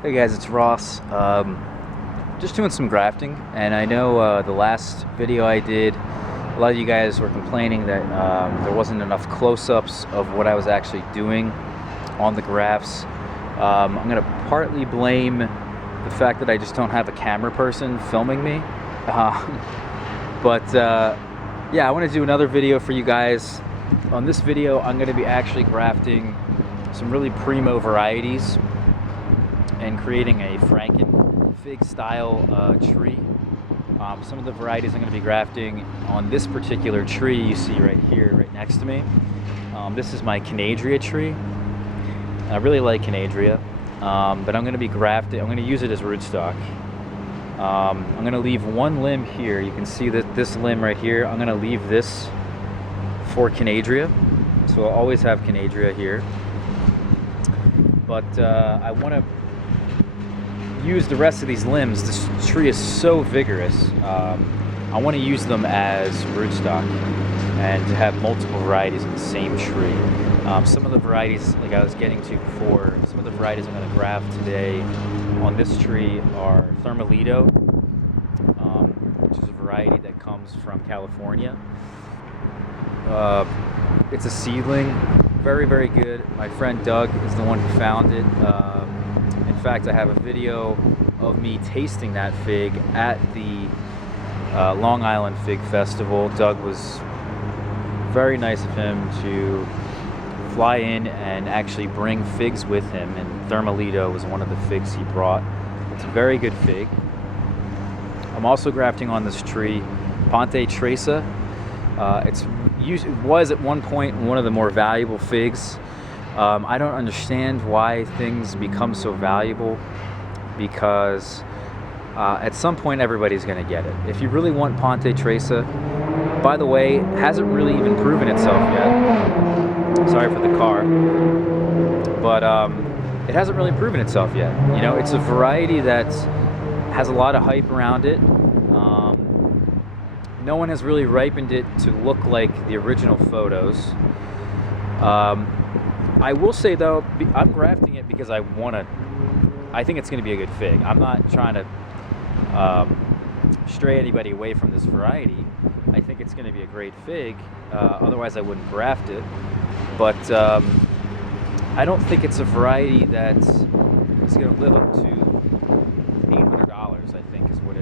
Hey guys, it's Ross. Just doing some grafting, and I know the last video I did, a lot of you guys were complaining that there wasn't enough close-ups of what I was actually doing on the grafts. I'm going to partly blame the fact that I just don't have a camera person filming me. Yeah, I want to do another video for you guys. On this video, I'm going to be actually grafting some really primo varieties and creating a FrankenFig style tree. Some of the varieties I'm going to be grafting on this particular tree you see right here, right next to me. This is my Canadria tree. I really like Canadria, but I'm going to be grafting. I'm going to use it as rootstock. I'm going to leave one limb here. You can see that this limb right here. I'm going to leave this for Canadria, so I'll always have Canadria here. But I want to use the rest of these limbs. This tree is so vigorous. I want to use them as rootstock and to have multiple varieties in the same tree. Some of the varieties, like I was getting to before, some of the varieties I'm going to graft today on this tree are Thermalito, which is a variety that comes from California. It's a seedling, very, very good. My friend Doug is the one who found it. In fact, I have a video of me tasting that fig at the Long Island Fig Festival. Doug was very nice of him to fly in and actually bring figs with him, and Thermalito was one of the figs he brought. It's a very good fig. I'm also grafting on this tree Ponte Tresa. It was at one point one of the more valuable figs. I don't understand why things become so valuable, because at some point everybody's going to get it. If you really want Ponte Tresa, by the way, hasn't really even proven itself yet. Sorry for the car. But it hasn't really proven itself yet. You know, it's a variety that has a lot of hype around it. No one has really ripened it to look like the original photos. I will say though, I'm grafting it because I think it's going to be a good fig. I'm not trying to stray anybody away from this variety. I think it's going to be a great fig. Otherwise I wouldn't graft it. But I don't think it's a variety that is going to live up to $800, I think is what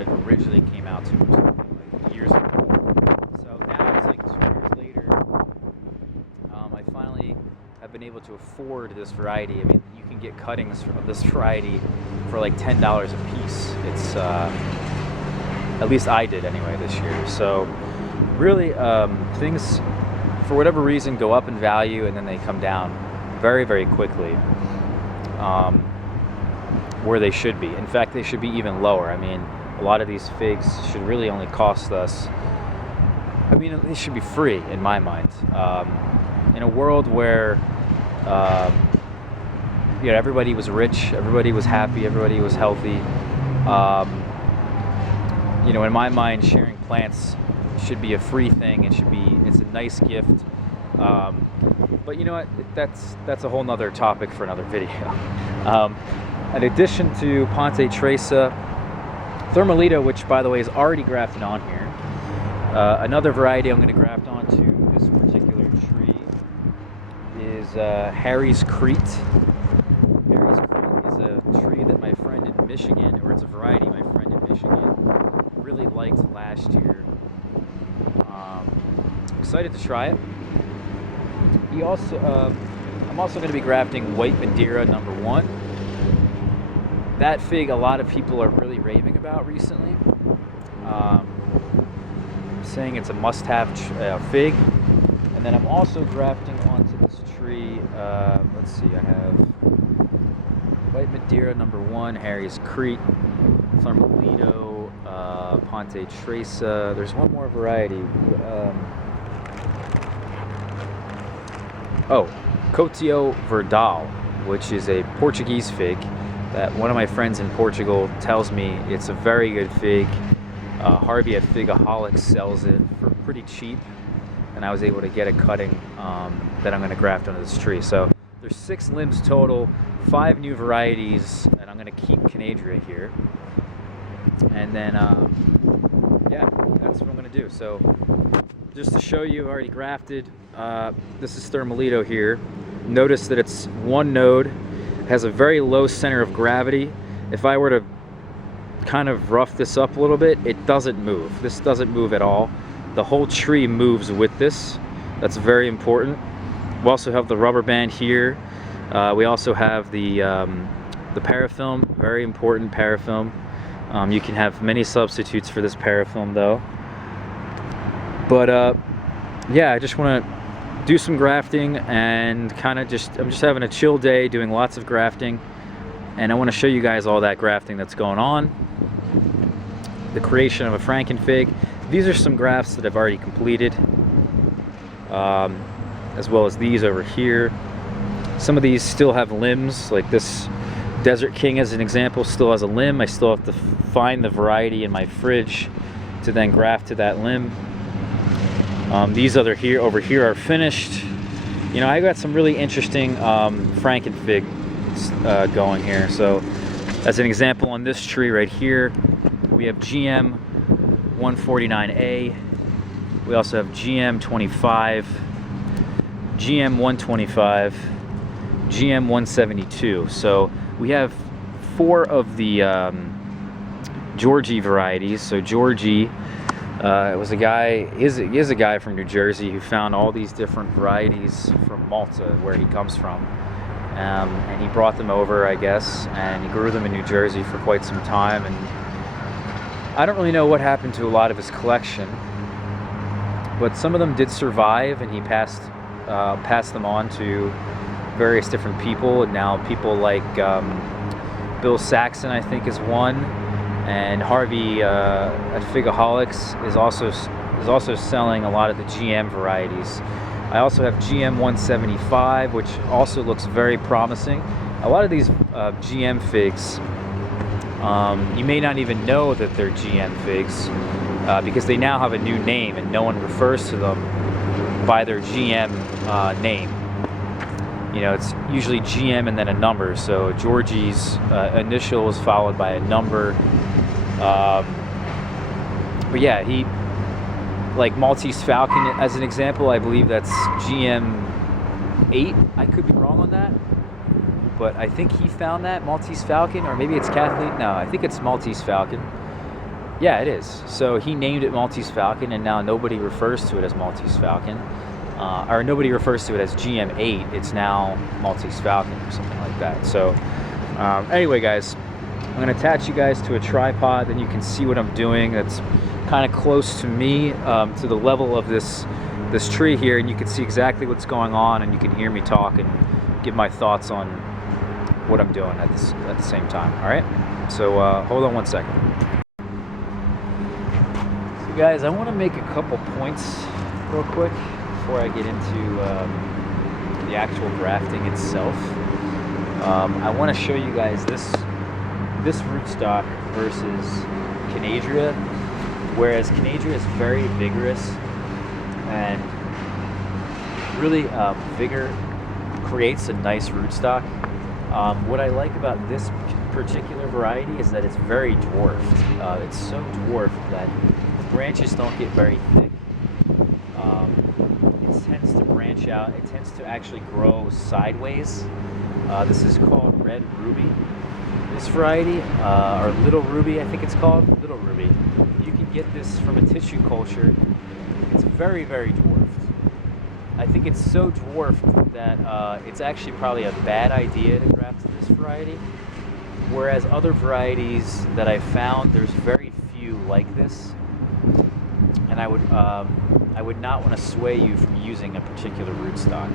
it originally came out to, or something like years ago. So now it's like 2 years later. I finally have been able to afford this variety. I mean, you can get cuttings of this variety for like $10 a piece. It's at least I did anyway this year. So really, things for whatever reason go up in value and then they come down very, very quickly, where they should be. In fact, they should be even lower. I mean, a lot of these figs should really only cost us, I mean, they should be free in my mind. In a world where everybody was rich, everybody was happy, everybody was healthy, in my mind, sharing plants should be a free thing. It's a nice gift. But you know what? That's a whole nother topic for another video. In addition to Ponte Tresa, Thermalito, which by the way is already grafted on here, another variety I'm going to graft onto this particular tree is Harry's Crete. Harry's Crete is a tree that my friend in Michigan, or it's a variety my friend in Michigan really liked last year. Excited to try it. I'm also going to be grafting White Madeira number 1. That fig a lot of people are really raving about recently. Saying it's a must-have fig. And then I'm also grafting onto this tree, let's see, I have White Madeira number 1, Harry's Crete, Thermalito, Ponte Tresa. There's one more variety. Cotio Verdal, which is a Portuguese fig that one of my friends in Portugal tells me it's a very good fig. Harvey at Figaholics sells it for pretty cheap, and I was able to get a cutting that I'm going to graft onto this tree. So there's 6 limbs total, 5 new varieties, and I'm going to keep Canadria here. And then, yeah, that's what I'm going to do. So, just to show you, I've already grafted. This is Thermalito here. Notice that it's one node, has a very low center of gravity. If I were to kind of rough this up a little bit, it doesn't move. This doesn't move at all. The whole tree moves with this. That's very important. We also have the rubber band here. We also have the parafilm, very important parafilm. You can have many substitutes for this parafilm though. But yeah, I just want to do some grafting and kind of I'm just having a chill day doing lots of grafting, and I want to show you guys all that grafting that's going on. The creation of a FrankenFig. These are some grafts that I've already completed, as well as these over here. Some of these still have limbs, like this Desert King as an example still has a limb. I still have to find the variety in my fridge to then graft to that limb. These over here are finished. You know, I got some really interesting FrankenFigs going here. So as an example, on this tree right here, we have GM 149A. We also have GM 25, GM 125, GM 172. So we have 4 of the Georgie varieties. So Georgie was a guy, is a guy from New Jersey who found all these different varieties from Malta, where he comes from, and he brought them over, I guess, and he grew them in New Jersey for quite some time. And I don't really know what happened to a lot of his collection, but some of them did survive, and he passed them on to various different people. And now people like Bill Saxon, I think, is one. And Harvey at Figaholics is also selling a lot of the GM varieties. I also have GM 175, which also looks very promising. A lot of these GM figs, you may not even know that they're GM figs because they now have a new name, and no one refers to them by their GM name. You know, it's usually GM and then a number. So Georgie's initial was followed by a number. But yeah, like Maltese Falcon as an example, I believe that's GM 8. I could be wrong on that, but I think he found that Maltese Falcon, or maybe it's Kathleen. No, I think it's Maltese Falcon. Yeah, it is. So he named it Maltese Falcon, and now nobody refers to it as Maltese Falcon, or nobody refers to it as GM 8. It's now Maltese Falcon or something like that. So anyway, guys, I'm going to attach you guys to a tripod, then you can see what I'm doing. That's kind of close to me, to the level of this tree here, and you can see exactly what's going on, and you can hear me talk and give my thoughts on what I'm doing at the same time. All right, so hold on one second. So guys, I want to make a couple points real quick before I get into the actual grafting itself. I want to show you guys this rootstock versus Canadria. Whereas Canadria is very vigorous, and really vigor creates a nice rootstock. What I like about this particular variety is that it's very dwarfed. It's so dwarfed that the branches don't get very thick. It tends to branch out. It tends to actually grow sideways. This is called Red Ruby. This variety, or Little Ruby, I think it's called, Little Ruby. You can get this from a tissue culture. It's very, very dwarfed. I think it's so dwarfed that it's actually probably a bad idea to graft to this variety. Whereas other varieties that I've found, there's very few like this. And I would not want to sway you from using a particular rootstock,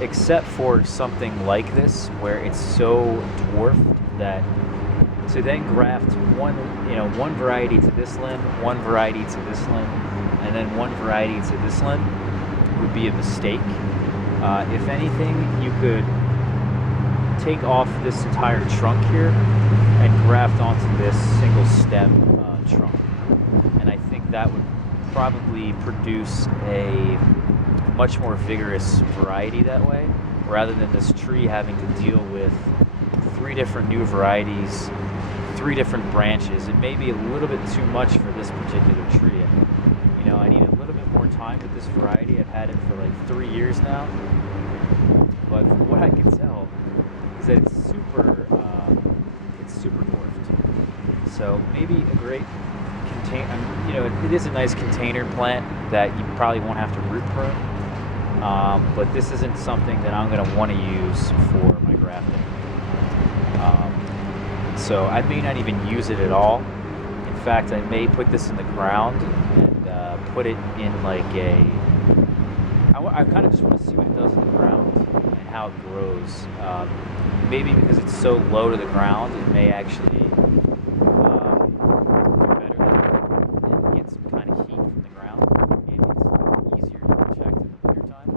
except for something like this, where it's so dwarfed that to then graft one variety to this limb, one variety to this limb, and then one variety to this limb would be a mistake. If anything, you could take off this entire trunk here and graft onto this single stem trunk, and I think that would probably produce a much more vigorous variety that way. rather than this tree having to deal with 3 different new varieties, 3 different branches. It may be a little bit too much for this particular tree. You know, I need a little bit more time with this variety. I've had it for like 3 years now, but from what I can tell is that it's super dwarfed. So maybe a great container. You know, it is a nice container plant that you probably won't have to root prune. But this isn't something that I'm going to want to use for my grafting. So I may not even use it at all. In fact, I may put this in the ground and put it in like I kind of just want to see what it does in the ground and how it grows. Maybe because it's so low to the ground, it may actually do better and get some kind of heat from the ground, and it's easier to protect in the wintertime.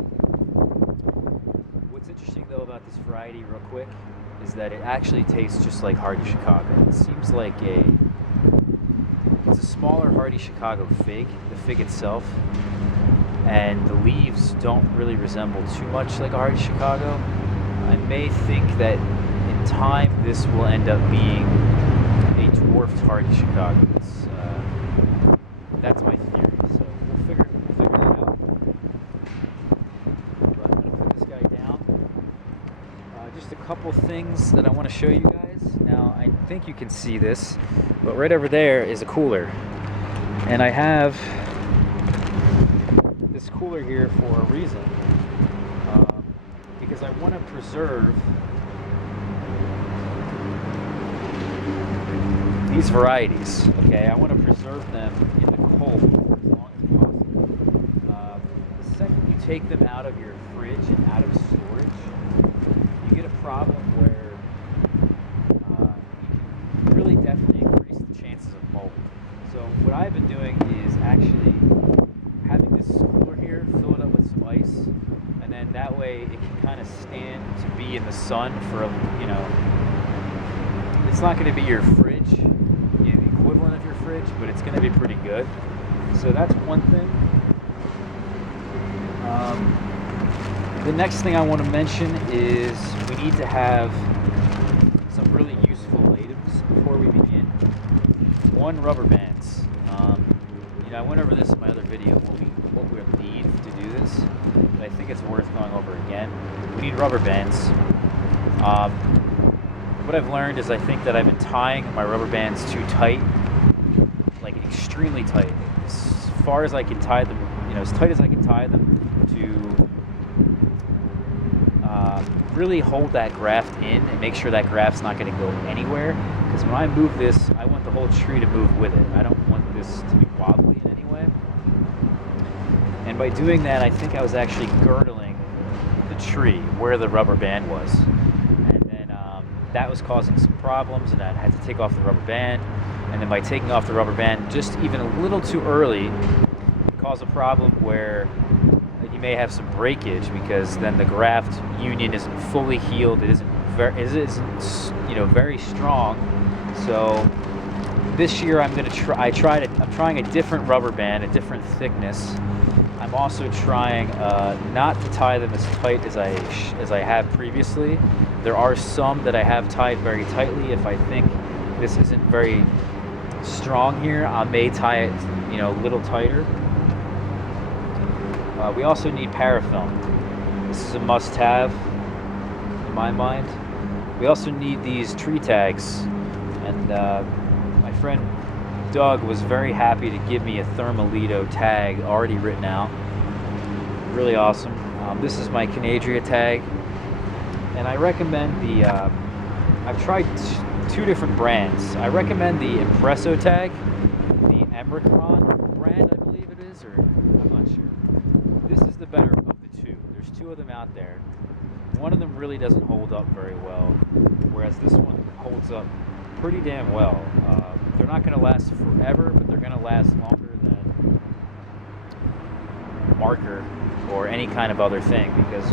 What's interesting though about this variety, real quick, is that it actually tastes just like hardy Chicago. It seems like it's a smaller hardy Chicago fig, the fig itself, and the leaves don't really resemble too much like a hardy Chicago. I may think that in time this will end up being a dwarfed hardy Chicago. That's my theory, so we'll figure that out. But I'm going to put this guy down. Just a couple things that I want to show you guys. Now, I think you can see this, but right over there is a cooler. And I have this cooler here for a reason. Because I want to preserve these varieties. Okay, I want to preserve them in the cold for as long as possible. The second you take them out of your fridge and out of storage, you get a problem where you can really definitely increase the chances of mold. So what I've been doing is actually having this cooler here, fill it up with some ice, and then that way it can kind of stand to be in the sun for, you know, it's not going to be your fridge, you know, the equivalent of your fridge, but it's going to be pretty good. So that's one thing. The next thing I want to mention is we need to have some really useful items before we begin. One, rubber bands. You know, I went over this in my other video, what we'll need to do this, but I think it's worth going over again. We need rubber bands. What I've learned is I think that I've been tying my rubber bands too tight, like extremely tight, as far as I can tie them, you know, as tight as I can tie them to really hold that graft in and make sure that graft's not going to go anywhere. Because when I move this, I want the whole tree to move with it. I don't want this to be wobbly in any way. And by doing that, I think I was actually girdling the tree where the rubber band was. And then that was causing some problems, and I had to take off the rubber band. And then by taking off the rubber band just even a little too early, it caused a problem where you may have some breakage, because then the graft union isn't fully healed. It isn't very strong. So this year I'm trying a different rubber band, a different thickness. I'm also trying not to tie them as tight as I have previously. There are some that I have tied very tightly. If I think this isn't very strong here, I may tie it, you know, a little tighter. We also need parafilm. This is a must-have in my mind. We also need these tree tags, and my friend Doug was very happy to give me a Thermalito tag already written out. Really awesome. This is my Canadria tag, and I recommend the, I've tried 2 different brands. I recommend the Impresso tag, the Emricron brand, I believe it is, or I'm not sure. This is the better of the 2. There's 2 of them out there. One of them really doesn't hold up very well, whereas this one holds up pretty damn well. They're not going to last forever, but they're going to last longer than marker or any kind of other thing, because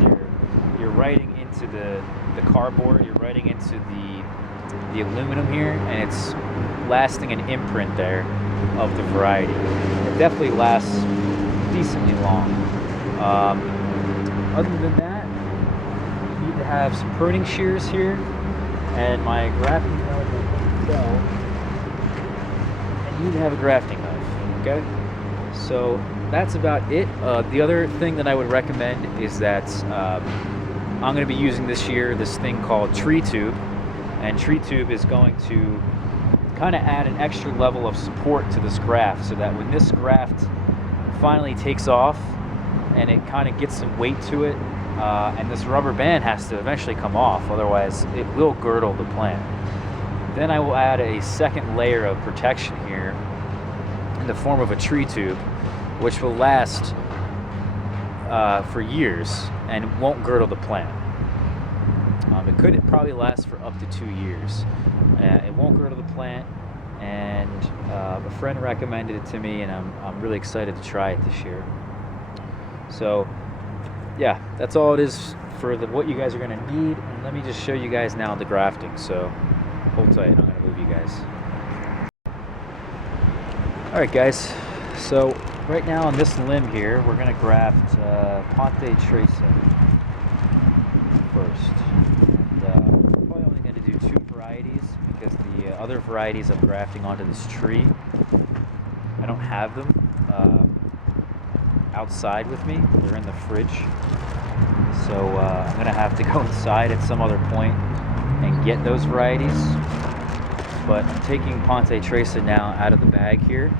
you're writing into the cardboard, you're writing into the aluminum here, and it's lasting an imprint there of the variety. It definitely lasts decently long. Other than that, have some pruning shears here and my grafting knife. And you have a grafting knife, okay? So that's about it. The other thing that I would recommend is that I'm going to be using this year this thing called tree tube, and tree tube is going to kind of add an extra level of support to this graft, so that when this graft finally takes off and it kind of gets some weight to it, and this rubber band has to eventually come off, otherwise it will girdle the plant. Then I will add a second layer of protection here in the form of a tree tube, which will last for years and won't girdle the plant. It could probably last for up to 2 years. It won't girdle the plant, and a friend recommended it to me, and I'm really excited to try it this year. So yeah, that's all it is for what you guys are going to need. And let me just show you guys now the grafting. So hold tight, I'm going to move you guys. Alright guys, so right now on this limb here, we're going to graft Ponte Tresa first. And we're probably only going to do 2 varieties, because the other varieties I'm grafting onto this tree, I don't have them outside with me. They're in the fridge. So I'm going to have to go inside at some other point and get those varieties. But I'm taking Ponte Tresa now out of the bag here.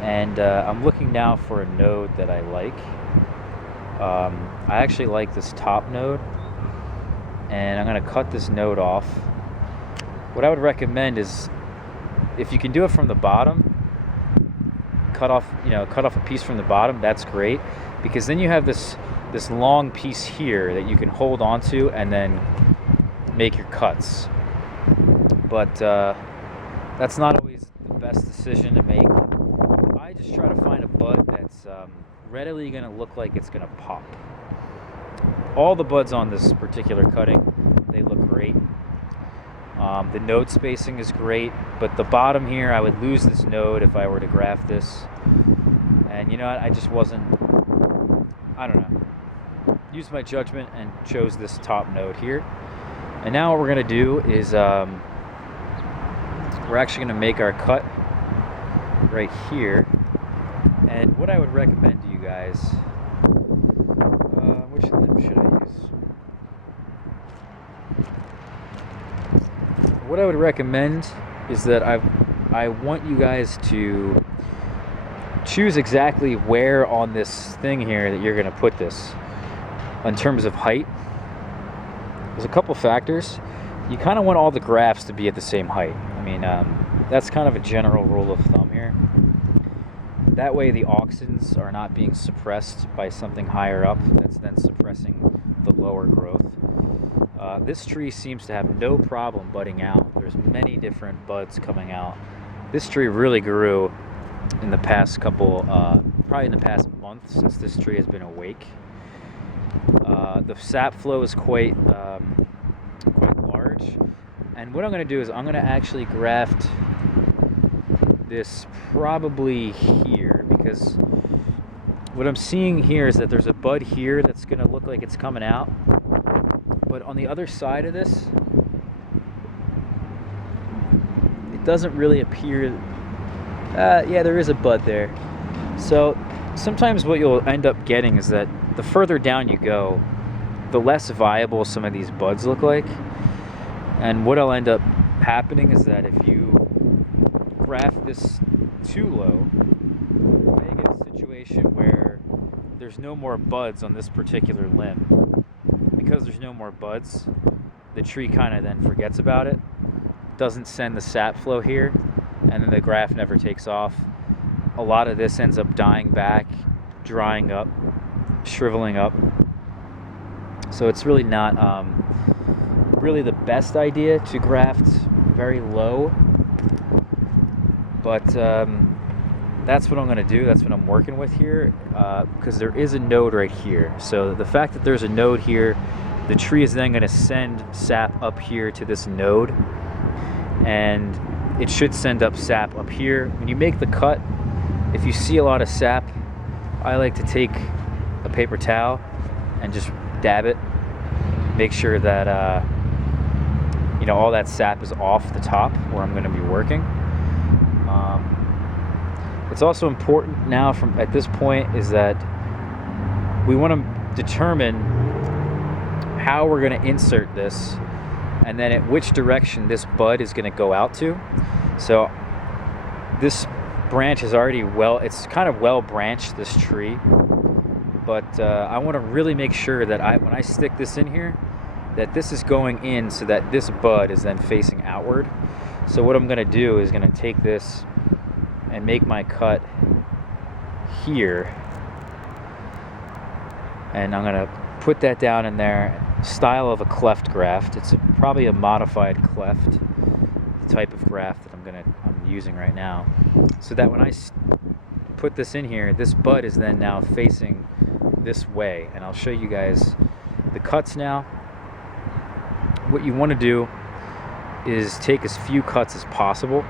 And I'm looking now for a node that I like. I actually like this top node. And I'm going to cut this node off. What I would recommend is, if you can do it from the bottom, cut off a piece from the bottom, that's great, because then you have this long piece here that you can hold onto and then make your cuts. But that's not always the best decision to make. I just try to find a bud that's readily going to look like it's going to pop. All the buds on this particular cutting, they look great. The node spacing is great, but the bottom here, I would lose this node if I were to graft this. And you know what, I just wasn't, I don't know, used my judgment and chose this top node here. And now what we're going to do is we're actually going to make our cut right here. And what I would recommend to you guys, which limb should I use? What I would recommend is that I want you guys to choose exactly where on this thing here that you're going to put this in terms of height. There's a couple factors. You kind of want all the grafts to be at the same height. I mean, that's kind of a general rule of thumb here. That way the auxins are not being suppressed by something higher up that's then suppressing the lower growth. This tree seems to have no problem budding out. There's many different buds coming out. This tree really grew in the past couple, probably in the past month since this tree has been awake. The sap flow is quite large. And what I'm going to do is I'm going to actually graft this probably here, because what I'm seeing here is that there's a bud here that's going to look like it's coming out. But on the other side of this, it doesn't really appear. Yeah, there is a bud there. So sometimes what you'll end up getting is that the further down you go, the less viable some of these buds look like. And what'll end up happening is that if you graft this too low, you may get a situation where there's no more buds on this particular limb. Because there's no more buds, the tree kind of then forgets about it, doesn't send the sap flow here, and then the graft never takes off. A lot of this ends up dying back, drying up, shriveling up. So it's really not really the best idea to graft very low, but that's what I'm going to do. That's what I'm working with here, because there is a node right here. So the fact that there's a node here, the tree is then going to send sap up here to this node, and it should send up sap up here. When you make the cut, if you see a lot of sap, I like to take a paper towel and just dab it make sure that you know, all that sap is off the top where I'm going to be working. It's also important now from at this point is that we want to determine how we're going to insert this, and then at which direction this bud is going to go out to. So this branch is already it's kind of well branched, this tree, but I want to really make sure that when I stick this in here, that this is going in so that this bud is then facing outward. So what I'm going to do is going to take this and make my cut here, and I'm going to put that down in there, style of a cleft graft. It's probably a modified cleft type of graft that I'm using right now, so that when I put this in here, this bud is then now facing this way. And I'll show you guys the cuts now. What you want to do is take as few cuts as possible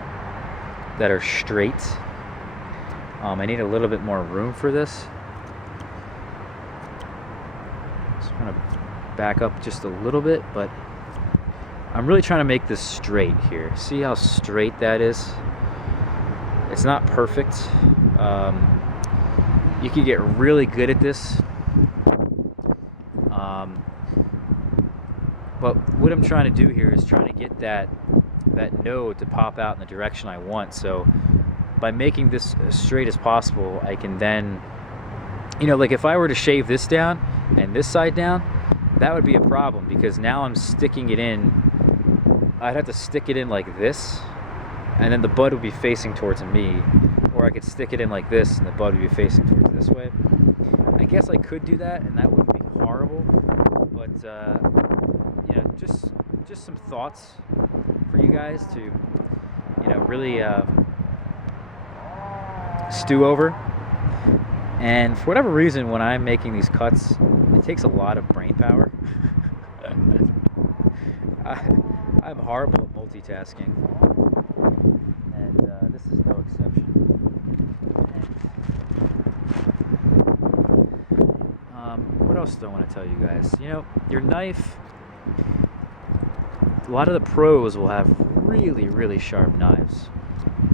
that are straight. I need a little bit more room for this. So I'm going to back up just a little bit, but I'm really trying to make this straight here. See how straight that is? It's not perfect. You can get really good at this. But what I'm trying to do here is trying to get that node to pop out in the direction I want. So by making this as straight as possible, I can then, you know, like if I were to shave this down and this side down, that would be a problem, because now I'm sticking it in. I'd have to stick it in like this, and then the bud would be facing towards me. Or I could stick it in like this and the bud would be facing towards this way. I guess I could do that, and that wouldn't be horrible. But yeah, just some thoughts for you guys to, you know, really stew over. And for whatever reason, when I'm making these cuts, it takes a lot of brain power. I'm horrible at multitasking, and this is no exception. What else do I want to tell you guys? You know, your knife, a lot of the pros will have really, really sharp knives.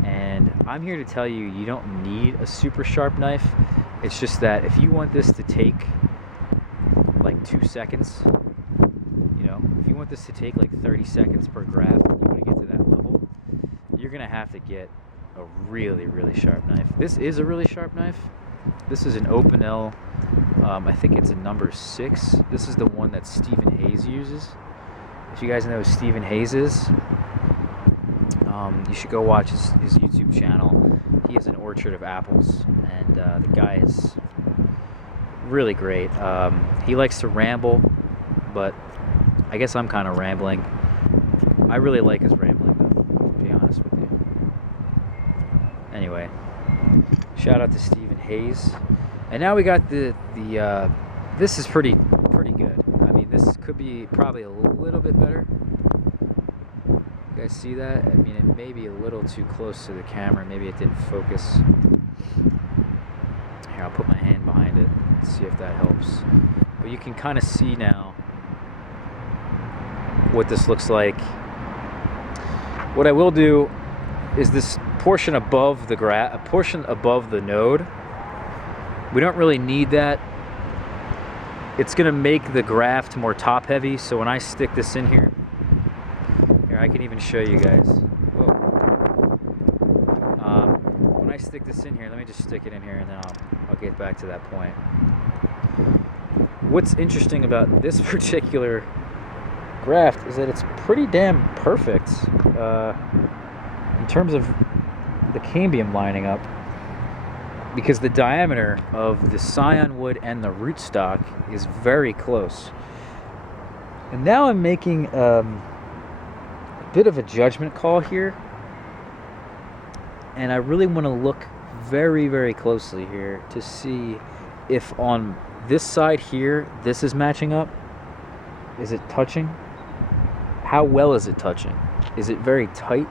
And I'm here to tell you, you don't need a super sharp knife. It's just that if you want this to take like 2 seconds, you know, if you want this to take like 30 seconds per graft, and you want to get to that level, you're going to have to get a really, really sharp knife. This is a really sharp knife. This is an Open L. I think it's a number 6. This is the one that Stephen Hayes uses. If you guys know who Stephen Hayes is, you should go watch his YouTube channel. He has an orchard of apples, and the guy is really great. He likes to ramble, but I guess I'm kind of rambling. I really like his rambling, though, to be honest with you. Anyway, shout out to Stephen Hayes. And now we got the this is pretty good. I mean, this could be probably a little bit better. You guys see that? I mean, it may be a little too close to the camera. Maybe it didn't focus. Here, I'll put my hand behind it and see if that helps. But you can kind of see now what this looks like. What I will do is this portion above the node. We don't really need that. It's gonna make the graft more top heavy, so when I stick this in here, I can even show you guys. Whoa. When I stick this in here, let me just stick it in here and then I'll get back to that point. What's interesting about this particular graft is that it's pretty damn perfect in terms of the cambium lining up, because the diameter of the scion wood and the rootstock is very close. And now I'm making a bit of a judgment call here, and I really want to look very, very closely here to see if on this side here, this is matching up. Is it touching? How well is it touching? Is it very tight?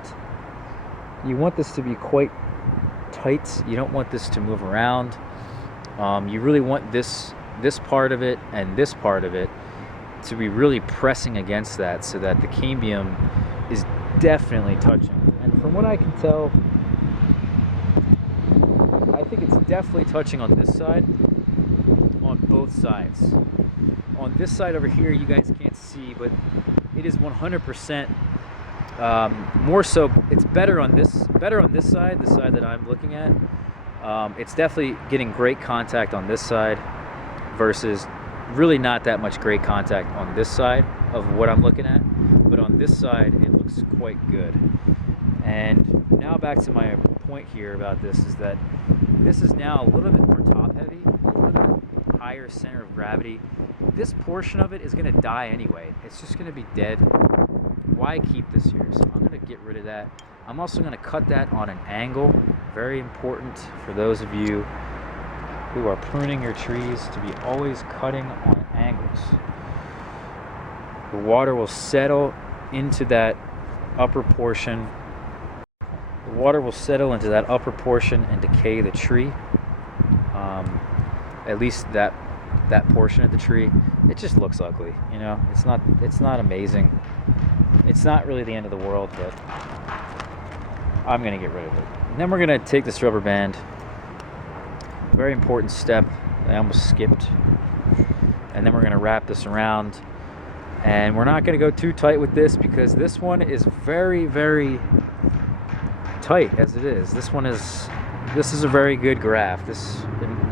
You want this to be quite tight. You don't want this to move around. You really want this part of it and this part of it to be really pressing against that so that the cambium is definitely touching. And from what I can tell, I think it's definitely touching on this side, on both sides. On this side over here, you guys can't see, but it is 100% more so. It's better on this side, the side that I'm looking at. It's definitely getting great contact on this side versus really not that much great contact on this side of what I'm looking at. But on this side, it looks quite good. And now back to my point here about this is that this is now a little bit more top heavy, a little bit higher center of gravity. This portion of it is going to die anyway. It's just going to be dead. Why keep this here? So I'm going to get rid of that. I'm also going to cut that on an angle. Very important for those of you who are pruning your trees to be always cutting on angles. The water will settle into that upper portion. The water will settle into that upper portion and decay the tree. At least that portion of the tree. It just looks ugly, you know. It's not amazing. It's not really the end of the world, but I'm gonna get rid of it. And then we're gonna take this rubber band. Very important step I almost skipped. And then we're gonna wrap this around. And we're not gonna go too tight with this because this one is very, very tight as it is. This is a very good graft. This,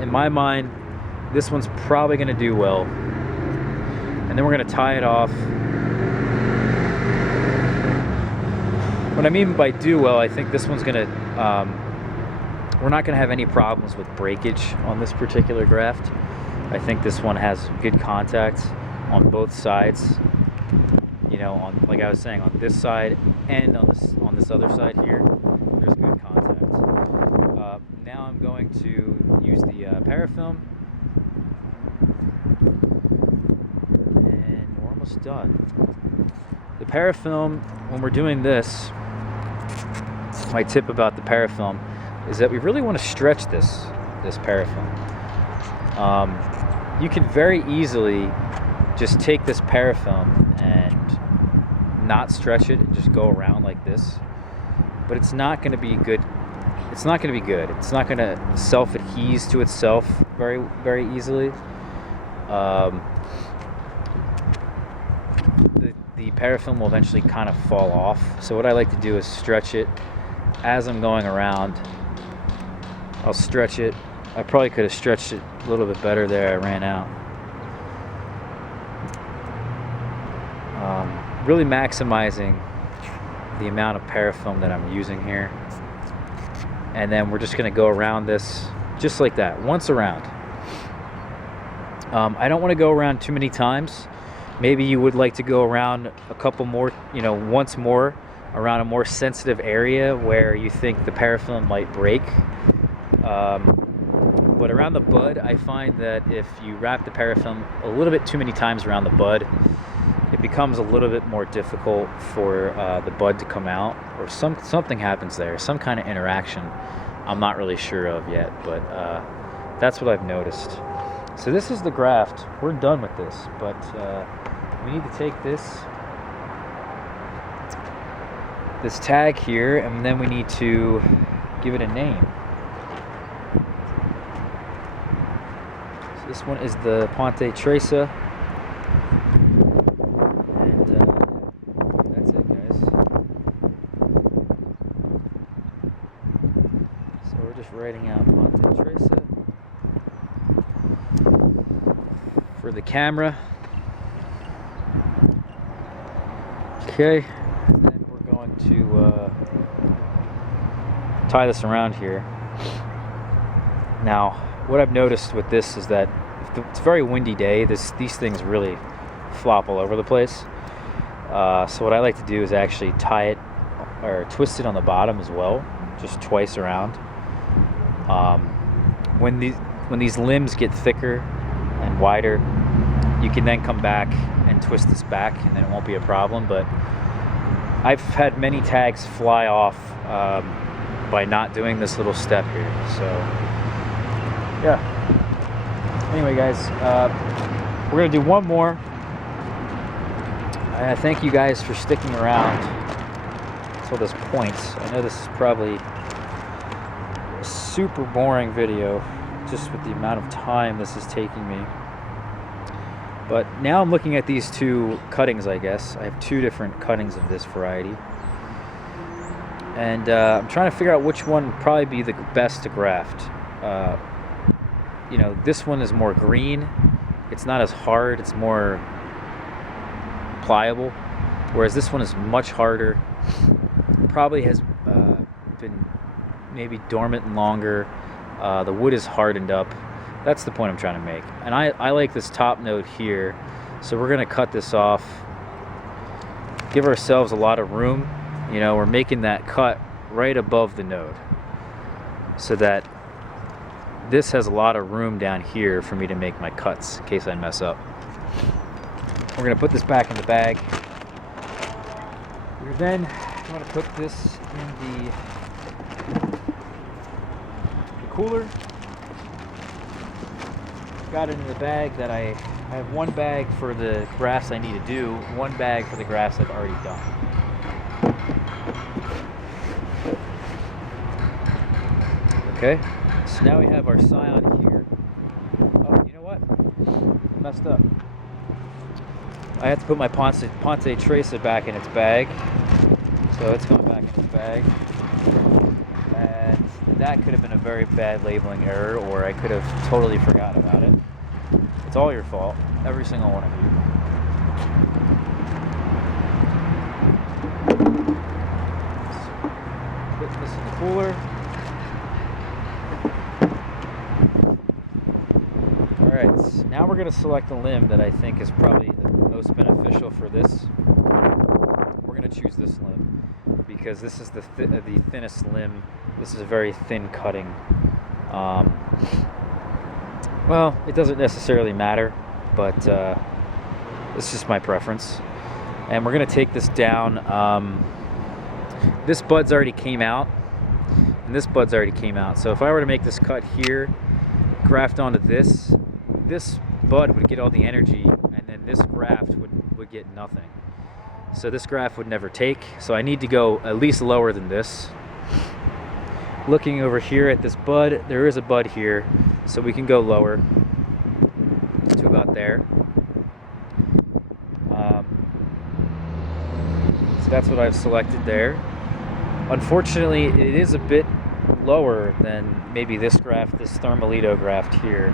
in my mind, this one's probably gonna do well. And then we're gonna tie it off. What I mean by do well, I think this one's gonna, we're not gonna have any problems with breakage on this particular graft. I think this one has good contact on both sides. You know, on, like I was saying, on this side and on this other side here, there's good contact. Now I'm going to use the parafilm, and we're almost done. The parafilm, when we're doing this, my tip about the parafilm is that we really want to stretch this parafilm. You can very easily just take this parafilm and not stretch it and just go around like this, but it's not going to be good. It's not going to be good. It's not going to self-adhese to itself very, very easily. The parafilm will eventually kind of fall off. So what I like to do is stretch it as I'm going around. I'll stretch it. I probably could have stretched it a little bit better there. I ran out. Really maximizing the amount of parafilm that I'm using here. And then we're just going to go around this just like that, once around. I don't want to go around too many times. Maybe you would like to go around a couple more, you know, once more around a more sensitive area where you think the parafilm might break. But around the bud, I find that if you wrap the parafilm a little bit too many times around the bud, it becomes a little bit more difficult for the bud to come out, or something happens there, some kind of interaction I'm not really sure of yet, but that's what I've noticed. So this is the graft. We're done with this, but we need to take this tag here, and then we need to give it a name. So this one is the Ponte Tresa. Writing out Ponte Tresa for the camera. Okay, and then we're going to tie this around here. Now, what I've noticed with this is that if it's a very windy day, these things really flop all over the place. So what I like to do is actually tie it or twist it on the bottom as well, just twice around. When these limbs get thicker and wider, you can then come back and twist this back, and then it won't be a problem. But I've had many tags fly off by not doing this little step here. So yeah. Anyway, guys, we're gonna do one more, I thank you guys for sticking around until this point. I know this is probably a super boring video just with the amount of time this is taking me. But now I'm looking at these two cuttings, I guess. I have two different cuttings of this variety. And I'm trying to figure out which one would probably be the best to graft. You know, this one is more green. It's not as hard, it's more pliable. Whereas this one is much harder. Probably has been maybe dormant and longer. The wood is hardened up. That's the point I'm trying to make. And I like this top note here. So we're gonna cut this off. Give ourselves a lot of room. You know, we're making that cut right above the node. So that this has a lot of room down here for me to make my cuts in case I mess up. We're gonna put this back in the bag. We're then going to put this in the cooler. Got it in the bag that I have one bag for the grafts I need to do, one bag for the grafts I've already done. Okay, so now we have our scion here. Oh, you know what? I messed up. I have to put my Ponte Tresa back in its bag. So it's going back in its bag. And that could have been a very bad labeling error, or I could have totally forgot about it. It's all your fault, every single one of you. Put this in the cooler. Alright, now we're going to select a limb that I think is probably the most beneficial for this. We're going to choose this limb because this is the thinnest limb. This is a very thin cutting. Well, it doesn't necessarily matter, but it's just my preference. And we're going to take this down. This bud's already came out, and this bud's already came out. So if I were to make this cut here, graft onto this bud would get all the energy, and then this graft would get nothing. So this graft would never take. So I need to go at least lower than this. Looking over here at this bud, there is a bud here, so we can go lower to about there. So that's what I've selected there. Unfortunately, it is a bit lower than maybe this graft, this Thermalito graft here,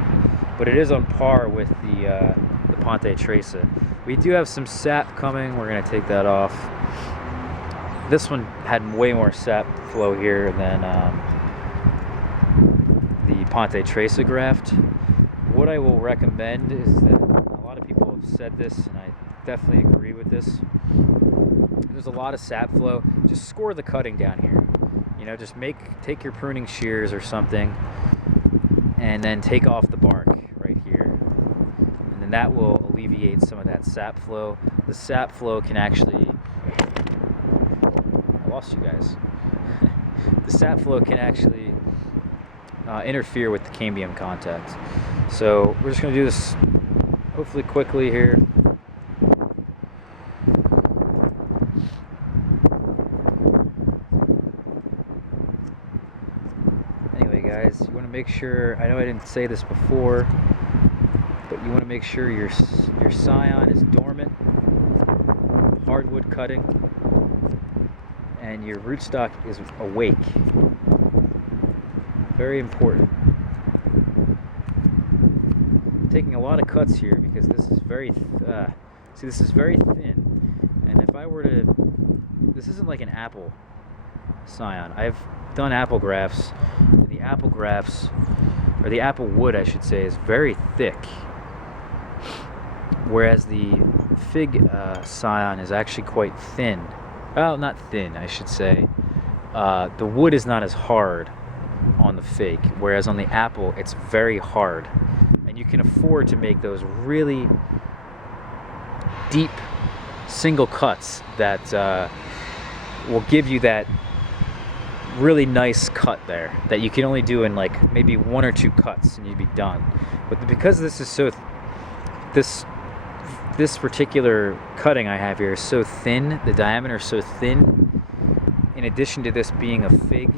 but it is on par with the Ponte Tresa. We do have some sap coming. We're going to take that off. This one had way more sap flow here than the Ponte Tresa graft. What I will recommend is that a lot of people have said this, and I definitely agree with this. There's a lot of sap flow. Just score the cutting down here. You know, just take your pruning shears or something, and then take off the bark right here, and then that will alleviate some of that sap flow. The sap flow can actually, I lost you guys. The sap flow can actually interfere with the cambium contact. So we're just going to do this hopefully quickly here. Anyway guys, you want to make sure, I know I didn't say this before, but you want to make sure your scion is dormant, hardwood cutting, and your rootstock is awake. Very important. I'm taking a lot of cuts here because this is very, this is very thin. And if I were to, this isn't like an apple scion. I've done apple grafts, and the apple grafts, or the apple wood I should say, is very thick. Whereas the fig scion is actually quite thin. Well, not thin, I should say. The wood is not as hard on the fig, whereas on the apple it's very hard, and you can afford to make those really deep single cuts that will give you that really nice cut there that you can only do in like maybe one or two cuts and you'd be done. But because this is so, this this particular cutting I have here is so thin, the diameter is so thin, in addition to this being a fig,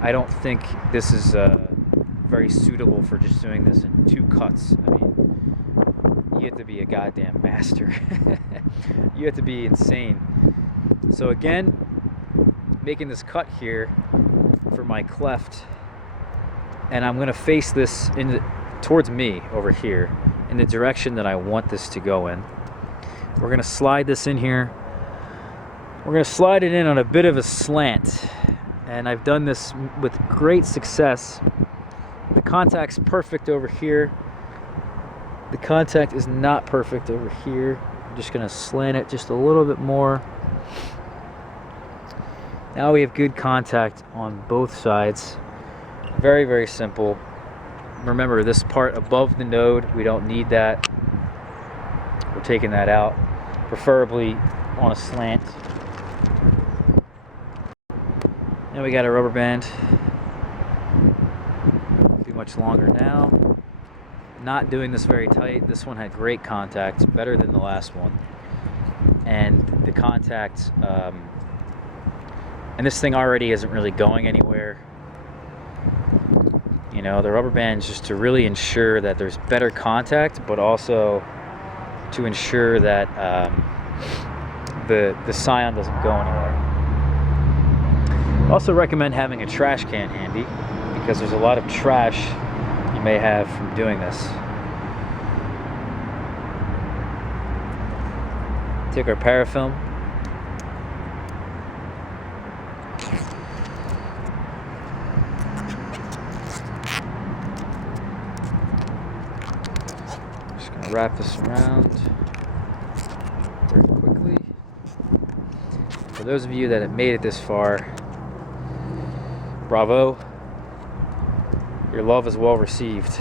I don't think this is very suitable for just doing this in 2 cuts. I mean, you have to be a goddamn master. You have to be insane. So again, making this cut here for my cleft, and I'm gonna face this towards me over here in the direction that I want this to go in. We're gonna slide this in here. We're gonna slide it in on a bit of a slant, and I've done this with great success. The contact's perfect over here. The contact is not perfect over here. I'm just gonna slant it just a little bit more. Now we have good contact on both sides. Very, very simple. Remember, this part above the node, we don't need that. We're taking that out, preferably on a slant. Now we got a rubber band. Too much longer now. Not doing this very tight. This one had great contact, better than the last one. And the contact, and this thing already isn't really going anywhere. You know, the rubber band is just to really ensure that there's better contact, but also to ensure that the scion doesn't go anywhere. I also recommend having a trash can handy, because there's a lot of trash you may have from doing this. Take our parafilm. Just gonna wrap this around very quickly. For those of you that have made it this far, bravo. Your love is well received,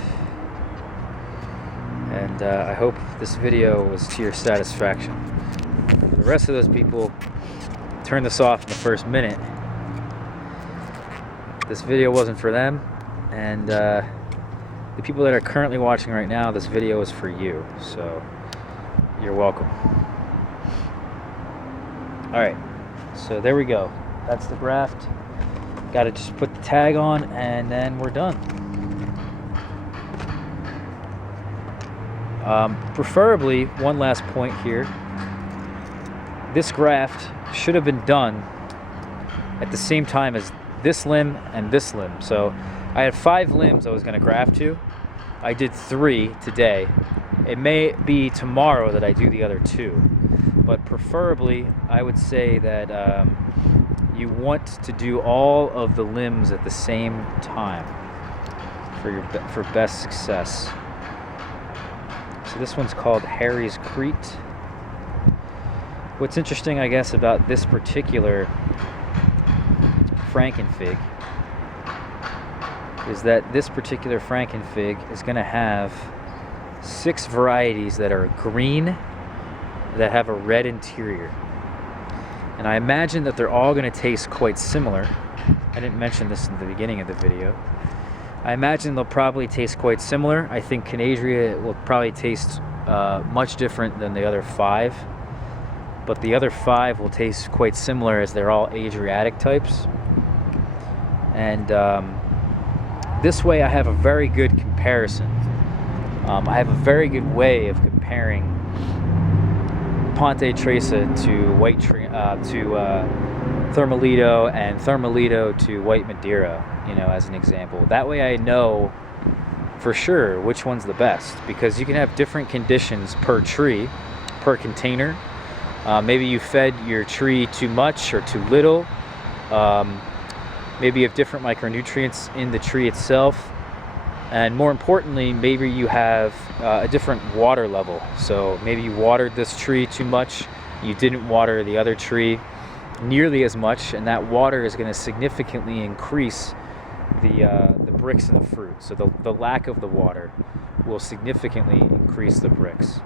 and I hope this video was to your satisfaction. For the rest of those people, turn this off in the first minute. This video wasn't for them, and the people that are currently watching right now, this video is for you, so you're welcome. Alright, so there we go. That's the graft. Got to just put the tag on, and then we're done. Preferably, one last point here, this graft should have been done at the same time as this limb and this limb. So I had 5 limbs I was going to graft to. I did 3 today. It may be tomorrow that I do the other 2, but preferably I would say that you want to do all of the limbs at the same time for best success. So this one's called Harry's Crete. What's interesting, I guess, about this particular FrankenFig is that this particular FrankenFig is going to have 6 varieties that are green that have a red interior. And I imagine that they're all going to taste quite similar. I didn't mention this in the beginning of the video. I imagine they'll probably taste quite similar. I think Canadria will probably taste much different than the other 5. But the other 5 will taste quite similar, as they're all Adriatic types. And this way I have a very good comparison. I have a very good way of comparing Ponte Tresa to Thermalito, and Thermalito to white Madeira, you know, as an example. That way I know for sure which one's the best, because you can have different conditions per tree, per container. Maybe you fed your tree too much or too little. Maybe you have different micronutrients in the tree itself. And more importantly, maybe you have a different water level. So maybe you watered this tree too much, you didn't water the other tree nearly as much, and that water is going to significantly increase the bricks in the fruit. So the lack of the water will significantly increase the bricks.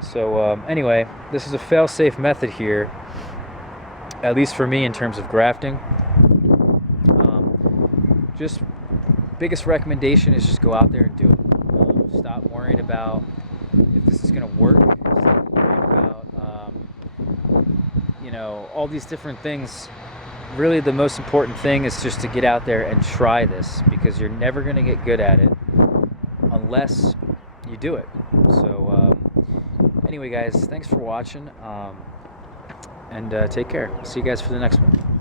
So anyway, this is a fail-safe method here, at least for me in terms of grafting. Just biggest recommendation is just go out there and do it. Stop worrying about if if this is going to work. Stop worrying about, you know, all these different things. Really, the most important thing is just to get out there and try this, because you're never going to get good at it unless you do it. So anyway, guys, thanks for watching, and take care. See you guys for the next one.